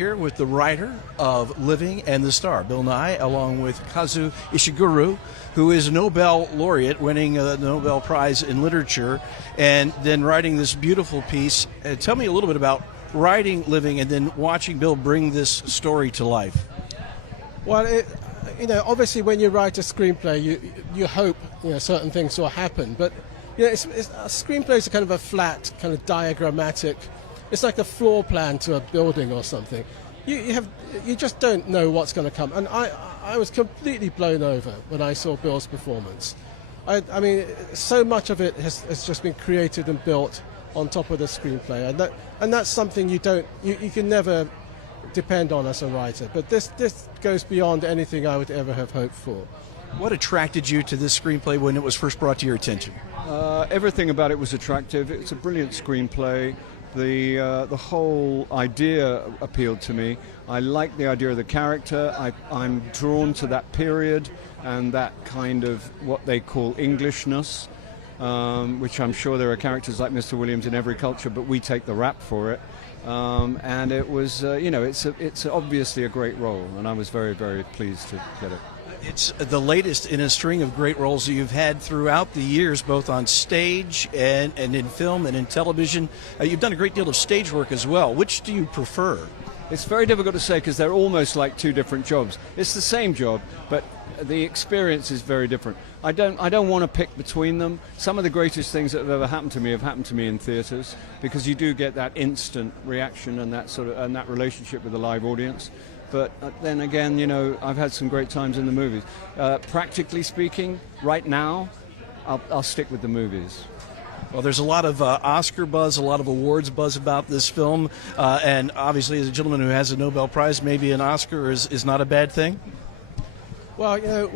Here with the writer of Living and the Star, Bill Nighy, along with Kazu Ishiguro, who is a Nobel laureate, winning the Nobel Prize in Literature, and then writing this beautiful piece. Tell me a little bit about writing Living and then watching Bill bring this story to life. Well, obviously when you write a screenplay, you hope certain things will happen, but a screenplay is kind of a flat, kind of diagrammatic. It's like a floor plan to a building or something. You just don't know what's going to come. And I was completely blown over when I saw Bill's performance. I mean, so much of it has just been created and built on top of the screenplay, and that's something you can never depend on as a writer. But this goes beyond anything I would ever have hoped for. What attracted you to this screenplay when it was first brought to your attention? Everything about it was attractive. It's a brilliant screenplay. The whole idea appealed to me. I like the idea of the character. I'm drawn to that period and that kind of what they call Englishness, which I'm sure there are characters like Mr. Williams in every culture, but we take the rap for it. And it was, it's obviously a great role, and I was very, very pleased to get it. It's the latest in a string of great roles that you've had throughout the years, both on stage and in film and in television. You've done a great deal of stage work as well. Which do you prefer? It's very difficult to say because they're almost like two different jobs. It's the same job, but the experience is very different. I don't want to pick between them. Some of the greatest things that have ever happened to me in theatres, because you do get that instant reaction and that relationship with the live audience. But then again, I've had some great times in the movies. Practically speaking, right now, I'll stick with the movies. Well, there's a lot of Oscar buzz, a lot of awards buzz about this film, and obviously as a gentleman who has a Nobel Prize, maybe an Oscar is not a bad thing? Well,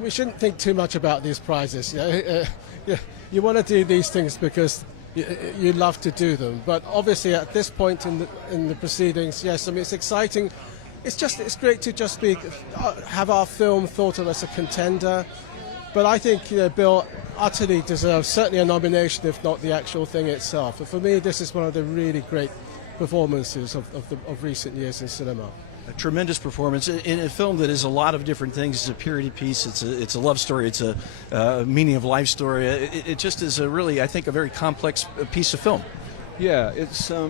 we shouldn't think too much about these prizes. You want to do these things because you love to do them. But obviously at this point in the proceedings, yes, I mean, it's exciting. It's great to just have our film thought of as a contender. But I think Bill utterly deserves certainly a nomination, if not the actual thing itself. And for me, this is one of the really great performances of recent years in cinema. A tremendous performance in a film that is a lot of different things. It's a purity piece. It's a love story. It's a meaning of life story. It just is I think, a very complex piece of film. Yeah,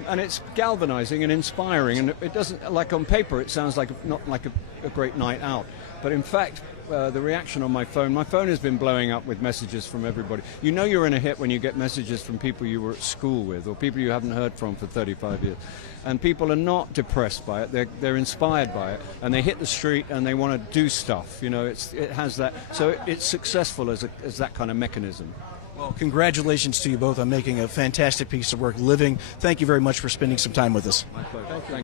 and it's galvanizing and inspiring, and it doesn't, like on paper, it sounds like not like a great night out, but in fact, the reaction on my phone has been blowing up with messages from everybody. You know you're in a hit when you get messages from people you were at school with or people you haven't heard from for 35 years. And people are not depressed by it, they're inspired by it, and they hit the street and they want to do stuff. It has that, so it's successful as that kind of mechanism. Well, congratulations to you both on making a fantastic piece of work, Living. Thank you very much for spending some time with us. My pleasure. Thank you.